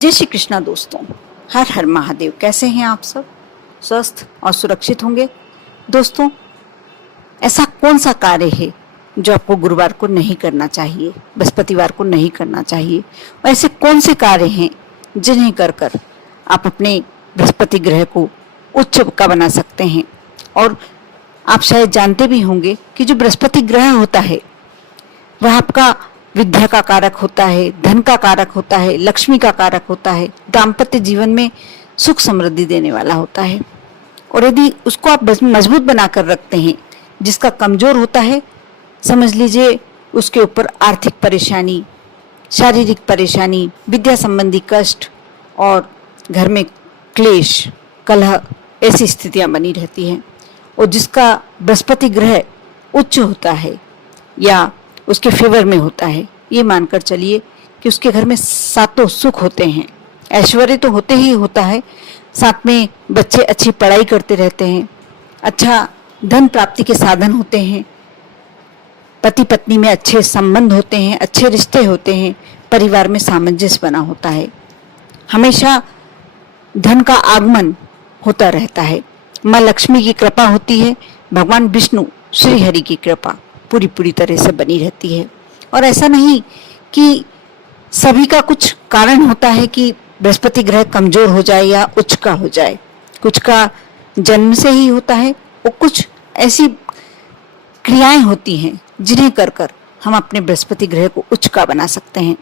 जय श्री कृष्णा दोस्तों, हर हर महादेव। कैसे हैं आप सब? स्वस्थ और सुरक्षित होंगे। दोस्तों, ऐसा कौन सा कार्य है जो आपको गुरुवार को नहीं करना चाहिए, बृहस्पतिवार को नहीं करना चाहिए? और ऐसे कौन से कार्य हैं जिन्हें कर कर आप अपने बृहस्पति ग्रह को उच्च का बना सकते हैं? और आप शायद जानते भी होंगे कि जो बृहस्पति ग्रह होता है वह आपका विद्या का कारक होता है, धन का कारक होता है, लक्ष्मी का कारक होता है, दाम्पत्य जीवन में सुख समृद्धि देने वाला होता है। और यदि उसको आप मजबूत बनाकर रखते हैं, जिसका कमजोर होता है, समझ लीजिए उसके ऊपर आर्थिक परेशानी, शारीरिक परेशानी, विद्या संबंधी कष्ट और घर में क्लेश, कलह, ऐसी स्थितियां बनी रहती हैं। और जिसका बृहस्पति ग्रह उच्च होता है या उसके फेवर में होता है, ये मानकर चलिए कि उसके घर में सातों सुख होते हैं। ऐश्वर्य तो होते ही होता है, साथ में बच्चे अच्छी पढ़ाई करते रहते हैं, अच्छा धन प्राप्ति के साधन होते हैं, पति पत्नी में अच्छे संबंध होते हैं, अच्छे रिश्ते होते हैं, परिवार में सामंजस्य बना होता है, हमेशा धन का आगमन होता रहता है, माँ लक्ष्मी की कृपा होती है, भगवान विष्णु श्री हरि की कृपा पूरी तरह से बनी रहती है। और ऐसा नहीं कि सभी का कुछ कारण होता है कि बृहस्पति ग्रह कमजोर हो जाए या उच्च का हो जाए, कुछ का जन्म से ही होता है और कुछ ऐसी क्रियाएं होती हैं जिन्हें कर कर हम अपने बृहस्पति ग्रह को उच्च का बना सकते हैं।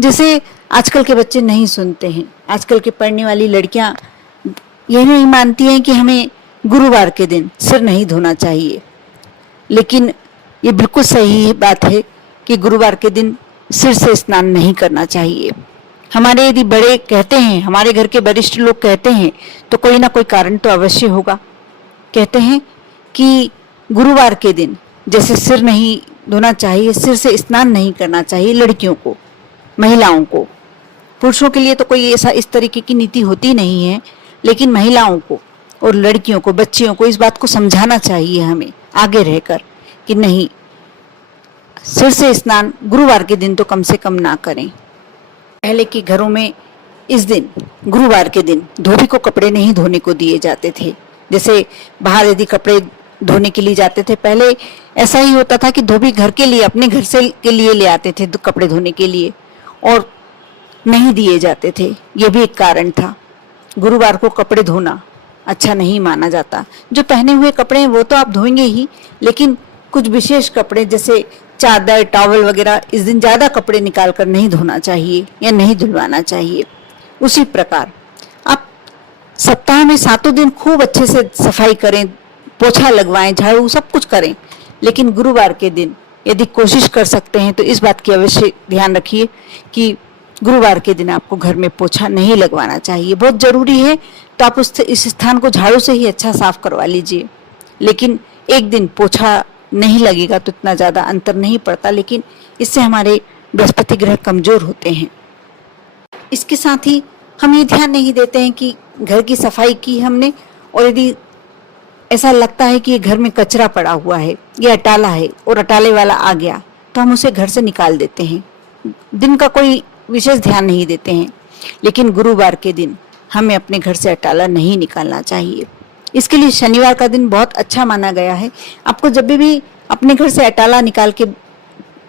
जैसे आजकल के बच्चे नहीं सुनते हैं, आजकल के पढ़ने वाली लड़कियां यही नहीं मानती हैं कि हमें गुरुवार के दिन सिर नहीं धोना चाहिए, लेकिन ये बिल्कुल सही बात है कि गुरुवार के दिन सिर से स्नान नहीं करना चाहिए। हमारे यदि बड़े कहते हैं, हमारे घर के वरिष्ठ लोग कहते हैं, तो कोई ना कोई कारण तो अवश्य होगा। कहते हैं कि गुरुवार के दिन जैसे सिर नहीं धोना चाहिए, सिर से स्नान नहीं करना चाहिए लड़कियों को, महिलाओं को। पुरुषों के लिए तो कोई ऐसा इस तरीके की नीति होती नहीं है, लेकिन महिलाओं को और लड़कियों को, बच्चियों को इस बात को समझाना चाहिए हमें आगे रहकर कि नहीं, सिर से स्नान गुरुवार के दिन तो कम से कम ना करें। पहले के घरों में इस दिन, गुरुवार के दिन, धोबी को कपड़े नहीं धोने को दिए जाते थे। जैसे बाहर यदि कपड़े धोने के लिए जाते थे, पहले ऐसा ही होता था कि धोबी घर के लिए, अपने घर से के लिए ले आते थे कपड़े धोने के लिए, और नहीं दिए जाते थे। ये भी एक कारण था। गुरुवार को कपड़े धोना अच्छा नहीं माना जाता। जो पहने हुए कपड़े हैं वो तो आप धोएंगे ही, लेकिन कुछ विशेष कपड़े जैसे चादर, टॉवल वगैरह, इस दिन ज्यादा कपड़े निकाल कर नहीं धोना चाहिए या नहीं धुलवाना चाहिए। उसी प्रकार आप सप्ताह में 7 दिन खूब अच्छे से सफाई करें, पोछा लगवाएं, झाड़ू, सब कुछ करें, लेकिन गुरुवार के दिन यदि कोशिश कर सकते हैं तो इस बात की अवश्य ध्यान रखिए कि गुरुवार के दिन आपको घर में पोछा नहीं लगवाना चाहिए। बहुत जरूरी है तो आप इस स्थान को झाड़ू से ही अच्छा साफ करवा लीजिए, लेकिन एक दिन पोछा नहीं लगेगा तो इतना ज्यादा अंतर नहीं पड़ता, लेकिन इससे हमारे बृहस्पति ग्रह कमजोर होते हैं। इसके साथ ही हम ये ध्यान नहीं देते हैं कि घर की सफाई की हमने, और यदि ऐसा लगता है कि ये घर में कचरा पड़ा हुआ है, ये अटाला है और अटाले वाला आ गया, तो हम उसे घर से निकाल देते हैं, दिन का कोई विशेष ध्यान नहीं देते हैं। लेकिन गुरुवार के दिन हमें अपने घर से अटाला नहीं निकालना चाहिए। इसके लिए शनिवार का दिन बहुत अच्छा माना गया है। आपको जब भी अपने घर से अटाला निकाल के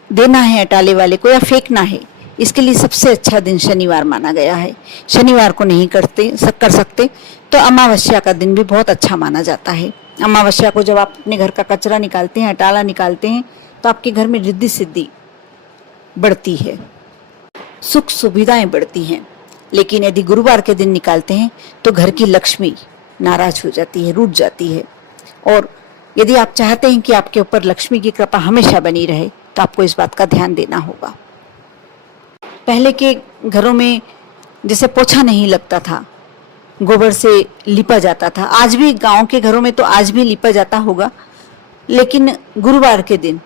देना है अटाले वाले को या फेंकना है, इसके लिए सबसे अच्छा दिन शनिवार माना गया है। शनिवार को नहीं कर सकते तो अमावस्या का दिन भी बहुत अच्छा माना जाता है। अमावस्या को जब आप अपने घर का कचरा निकालते हैं, अटाला निकालते हैं, तो आपके घर में रिद्धि सिद्धि बढ़ती है, सुख सुविधाएं बढ़ती हैं। लेकिन यदि गुरुवार के दिन निकालते हैं तो घर की लक्ष्मी नाराज हो जाती है, रूठ जाती है। और यदि आप चाहते हैं कि आपके ऊपर लक्ष्मी की कृपा हमेशा बनी रहे तो आपको इस बात का ध्यान देना होगा। पहले के घरों में जैसे पोछा नहीं लगता था, गोबर से लिपा जाता था, आज भी गांव के घरों में तो आज भी लिपा जाता होगा, लेकिन गुरुवार के दिन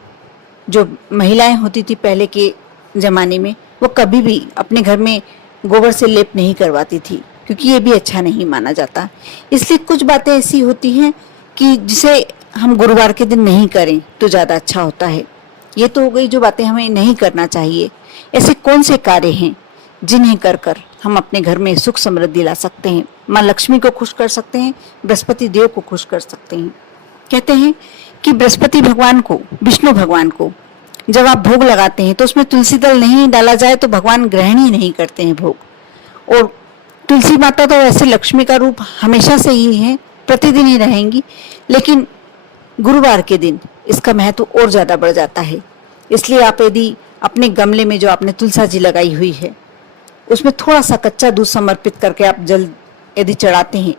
जो महिलाएं होती थी पहले के जमाने में, वो कभी भी अपने घर में गोबर से लेप नहीं करवाती थी, क्योंकि ये भी अच्छा नहीं माना जाता। इसलिए कुछ बातें ऐसी होती हैं कि जिसे हम गुरुवार के दिन नहीं करें तो ज़्यादा अच्छा होता है। ये तो हो गई जो बातें हमें नहीं करना चाहिए। ऐसे कौन से कार्य हैं जिन्हें कर कर हम अपने घर में सुख समृद्धि ला सकते हैं, माँ लक्ष्मी को खुश कर सकते हैं, बृहस्पति देव को खुश कर सकते हैं। कहते हैं कि बृहस्पति भगवान को, विष्णु भगवान को जब आप भोग लगाते हैं तो उसमें तुलसी दल नहीं डाला जाए तो भगवान ग्रहण ही नहीं करते हैं भोग। और तुलसी माता तो वैसे लक्ष्मी का रूप हमेशा से ही है, प्रतिदिन ही रहेंगी, लेकिन गुरुवार के दिन इसका महत्व और ज्यादा बढ़ जाता है। इसलिए आप यदि अपने गमले में जो आपने तुलसा जी लगाई हुई है उसमें थोड़ा सा कच्चा दूध समर्पित करके आप जल यदि चढ़ाते हैं,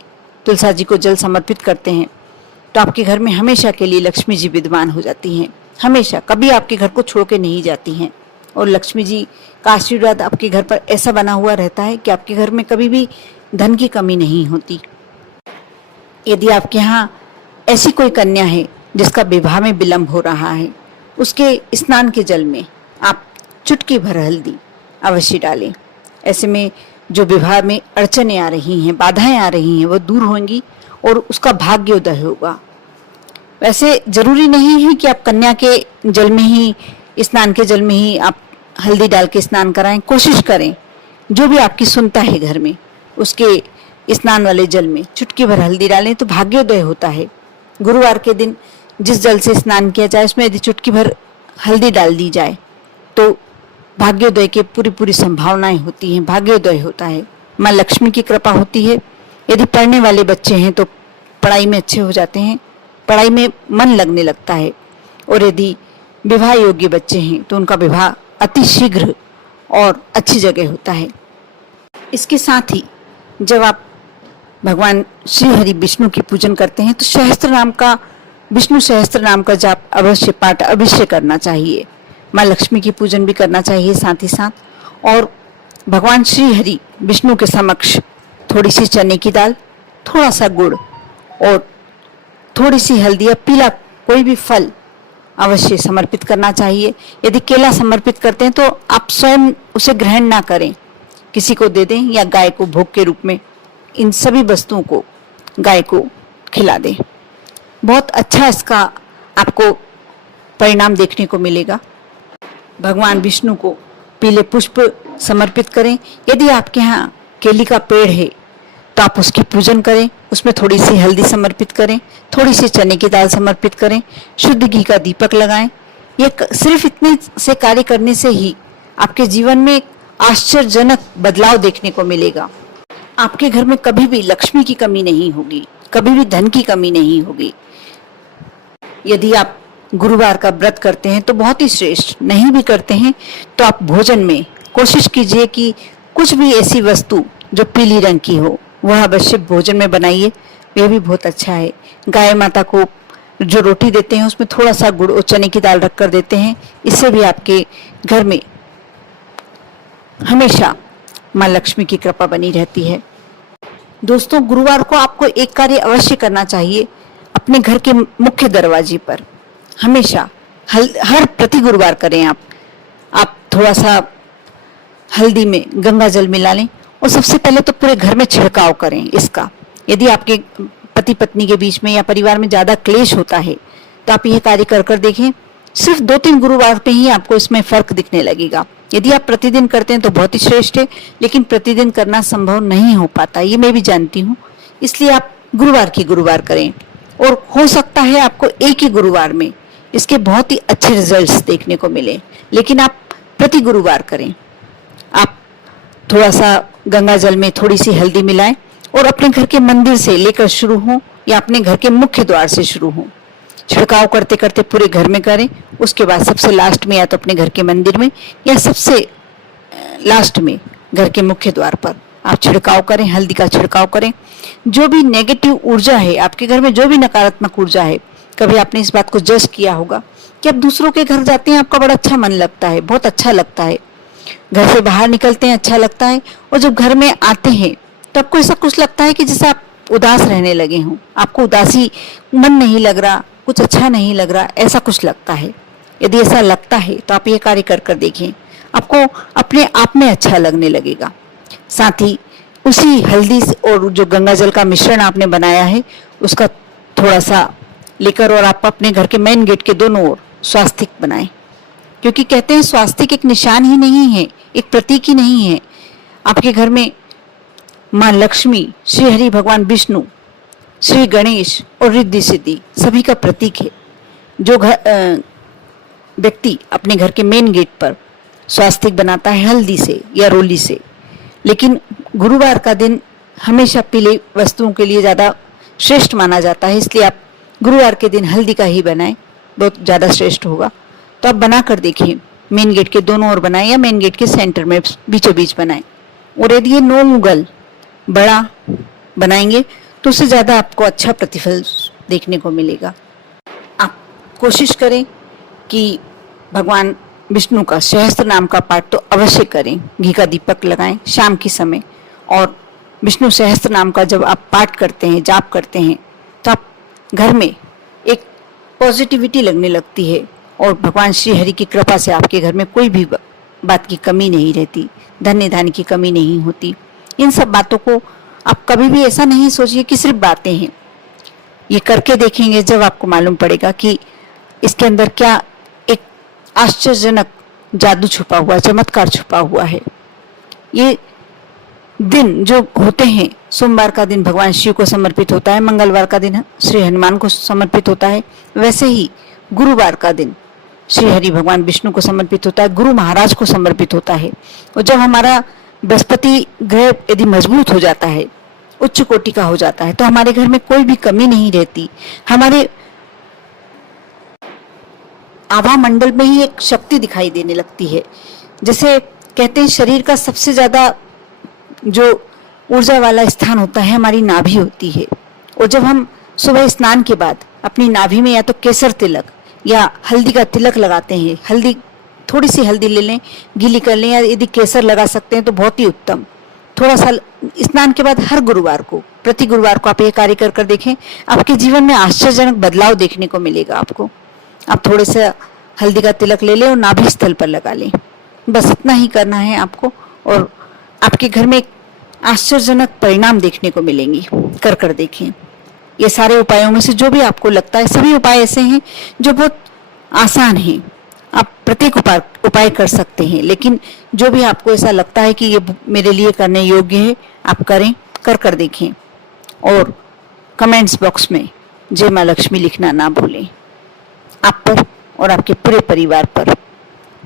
तुलसा जी को जल समर्पित करते हैं, तो आपके घर में हमेशा के लिए लक्ष्मी जी विद्यमान हो जाती हैं। हमेशा, कभी आपके घर को छोड़ के नहीं जाती हैं। और लक्ष्मी जी का आशीर्वाद आपके घर पर ऐसा बना हुआ रहता है कि आपके घर में कभी भी धन की कमी नहीं होती। यदि आपके यहाँ ऐसी कोई कन्या है जिसका विवाह में विलंब हो रहा है, उसके स्नान के जल में आप चुटकी भर हल्दी अवश्य डालें। ऐसे में जो विवाह में अड़चने आ रही हैं, बाधाएं आ रही हैं, वो दूर होंगी और उसका भाग्योदय होगा। वैसे जरूरी नहीं है कि आप कन्या के जल में ही, स्नान के जल में ही आप हल्दी डाल के स्नान कराएं। कोशिश करें जो भी आपकी सुनता है घर में, उसके स्नान वाले जल में चुटकी भर हल्दी डालें तो भाग्योदय होता है। गुरुवार के दिन जिस जल से स्नान किया जाए उसमें यदि चुटकी भर हल्दी डाल दी जाए तो भाग्योदय की पूरी पूरी संभावनाएं होती हैं, भाग्योदय होता है, माँ लक्ष्मी की कृपा होती है। यदि पढ़ने वाले बच्चे हैं तो पढ़ाई में अच्छे हो जाते हैं, पढ़ाई में मन लगने लगता है। और यदि विवाह योग्य बच्चे हैं तो उनका विवाह अति शीघ्र और अच्छी जगह होता है। इसके साथ ही जब आप भगवान श्री हरि विष्णु की पूजन करते हैं तो सहस्त्र नाम का, विष्णु सहस्त्र नाम का जाप अवश्य पाठ अवश्य करना चाहिए। माँ लक्ष्मी की पूजन भी करना चाहिए साथ ही साथ। और भगवान श्री हरि विष्णु के समक्ष थोड़ी सी चने की दाल, थोड़ा सा गुड़ और थोड़ी सी हल्दी या पीला कोई भी फल अवश्य समर्पित करना चाहिए। यदि केला समर्पित करते हैं तो आप स्वयं उसे ग्रहण ना करें, किसी को दे दें या गाय को भोग के रूप में इन सभी वस्तुओं को गाय को खिला दें। बहुत अच्छा इसका आपको परिणाम देखने को मिलेगा। भगवान विष्णु को पीले पुष्प समर्पित करें। यदि आपके यहाँ केली का पेड़ है तो आप उसकी पूजन करें, उसमें थोड़ी सी हल्दी समर्पित करें, थोड़ी सी चने की दाल समर्पित करें, शुद्ध घी का दीपक लगाएं। ये सिर्फ इतने से कार्य करने से ही आपके जीवन में एक आश्चर्यजनक बदलाव देखने को मिलेगा। आपके घर में कभी भी लक्ष्मी की कमी नहीं होगी, कभी भी धन की कमी नहीं होगी। यदि आप गुरुवार का व्रत करते हैं तो बहुत ही श्रेष्ठ, नहीं भी करते हैं तो आप भोजन में कोशिश कीजिए कि कुछ भी ऐसी वस्तु जो पीली रंग की हो वह अवश्य भोजन में बनाइए, यह भी बहुत अच्छा है। गाय माता को जो रोटी देते हैं उसमें थोड़ा सा गुड़ और चने की दाल रख कर देते हैं, इससे भी आपके घर में हमेशा माँ लक्ष्मी की कृपा बनी रहती है। दोस्तों, गुरुवार को आपको एक कार्य अवश्य करना चाहिए। अपने घर के मुख्य दरवाजे पर हमेशा हर प्रति गुरुवार करें आप थोड़ा सा हल्दी में गंगा जल मिला लें और सबसे पहले तो पूरे घर में छिड़काव करें इसका। यदि आपके पति पत्नी के बीच में या परिवार में ज्यादा क्लेश होता है तो आप यह कार्य कर देखें। सिर्फ 2-3 गुरुवार पे ही आपको इसमें फर्क दिखने लगेगा। यदि आप प्रतिदिन करते हैं तो बहुत ही श्रेष्ठ है, लेकिन प्रतिदिन करना संभव नहीं हो पाता, ये मैं भी जानती हूँ। इसलिए आप गुरुवार की गुरुवार करें और हो सकता है आपको एक ही गुरुवार में इसके बहुत ही अच्छे रिजल्ट्स देखने को मिले, लेकिन आप प्रति गुरुवार करें। आप थोड़ा सा गंगा जल में थोड़ी सी हल्दी मिलाएं और अपने घर के मंदिर से लेकर शुरू हो या अपने घर के मुख्य द्वार से शुरू हो, छिड़काव करते करते पूरे घर में करें। उसके बाद सबसे लास्ट में या तो अपने घर के मंदिर में या सबसे लास्ट में घर के मुख्य द्वार पर आप छिड़काव करें, हल्दी का छिड़काव करें। जो भी नेगेटिव ऊर्जा है आपके घर में, जो भी नकारात्मक ऊर्जा है, कभी आपने इस बात को जज किया होगा कि आप दूसरों के घर जाते हैं आपका बड़ा अच्छा मन लगता है, बहुत अच्छा लगता है, घर से बाहर निकलते हैं अच्छा लगता है, और जब घर में आते हैं तो आपको ऐसा कुछ लगता है कि जैसे आप उदास रहने लगे हों, आपको उदासी, मन नहीं लग रहा, कुछ अच्छा नहीं लग रहा, ऐसा कुछ लगता है। यदि ऐसा लगता है तो आप ये कार्य कर देखें, आपको अपने आप में अच्छा लगने लगेगा। साथ ही उसी हल्दी और जो गंगा जल का मिश्रण आपने बनाया है उसका थोड़ा सा लेकर और आप अपने घर के मेन गेट के दोनों ओर स्वास्तिक बनाएं, क्योंकि कहते हैं स्वास्तिक एक निशान ही नहीं है, एक प्रतीक ही नहीं है। आपके घर में माँ लक्ष्मी, श्री हरि भगवान विष्णु, श्री गणेश और रिद्धि सिद्धि सभी का प्रतीक है। जो व्यक्ति अपने घर के मेन गेट पर स्वास्तिक बनाता है हल्दी से या रोली से, लेकिन गुरुवार का दिन हमेशा पीले वस्तुओं के लिए ज़्यादा श्रेष्ठ माना जाता है, इसलिए आप गुरुवार के दिन हल्दी का ही बनाएं, बहुत ज़्यादा श्रेष्ठ होगा। तो आप बना कर देखिए, मेन गेट के दोनों ओर बनाएं या मेन गेट के सेंटर में बीचों बीच बनाएं। और यदि ये 9 मुगल बड़ा बनाएंगे तो उससे ज़्यादा आपको अच्छा प्रतिफल देखने को मिलेगा। आप कोशिश करें कि भगवान विष्णु का सहस्त्र नाम का पाठ तो अवश्य करें, घी का दीपक लगाएं शाम के समय। और विष्णु सहस्त्र नाम का जब आप पाठ करते हैं, जाप करते हैं, तो आप घर में एक पॉजिटिविटी लगने लगती है और भगवान श्री हरि की कृपा से आपके घर में कोई भी बात की कमी नहीं रहती, धन्य धान्य की कमी नहीं होती। इन सब बातों को आप कभी भी ऐसा नहीं सोचिए कि सिर्फ बातें हैं, ये करके देखेंगे जब आपको मालूम पड़ेगा कि इसके अंदर क्या एक आश्चर्यजनक जादू छुपा हुआ, चमत्कार छुपा हुआ है। ये दिन जो होते हैं, सोमवार का दिन भगवान शिव को समर्पित होता है, मंगलवार का दिन श्री हनुमान को समर्पित होता है, वैसे ही गुरुवार का दिन श्री हरि भगवान विष्णु को समर्पित होता है, गुरु महाराज को समर्पित होता है। और जब हमारा बृहस्पति ग्रह यदि मजबूत हो जाता है, उच्च कोटि का हो जाता है, तो हमारे घर में कोई भी कमी नहीं रहती। हमारे आभा मंडल में ही एक शक्ति दिखाई देने लगती है। जैसे कहते हैं शरीर का सबसे ज्यादा जो ऊर्जा वाला स्थान होता है हमारी नाभि होती है। और जब हम सुबह स्नान के बाद अपनी नाभि में या तो केसर तिलक या हल्दी का तिलक लगाते हैं, हल्दी थोड़ी सी हल्दी ले लें, गीली कर लें, या यदि केसर लगा सकते हैं तो बहुत ही उत्तम। थोड़ा सा स्नान के बाद हर गुरुवार को, प्रति गुरुवार को आप ये कार्य कर कर देखें, आपके जीवन में आश्चर्यजनक बदलाव देखने को मिलेगा आपको। आप थोड़े से हल्दी का तिलक ले लें और नाभि स्थल पर लगा लें, बस इतना ही करना है आपको, और आपके घर में एक आश्चर्यजनक परिणाम देखने को मिलेंगे। कर कर देखें। ये सारे उपायों में से जो भी आपको लगता है, सभी उपाय ऐसे हैं जो बहुत आसान हैं, आप प्रत्येक उपाय कर सकते हैं, लेकिन जो भी आपको ऐसा लगता है कि ये मेरे लिए करने योग्य है, आप करें, कर कर देखें। और कमेंट्स बॉक्स में जय माँ लक्ष्मी लिखना ना भूलें। आप पर और आपके पूरे परिवार पर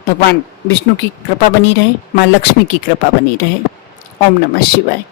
भगवान विष्णु की कृपा बनी रहे, माँ लक्ष्मी की कृपा बनी रहे। ओम नमः शिवाय।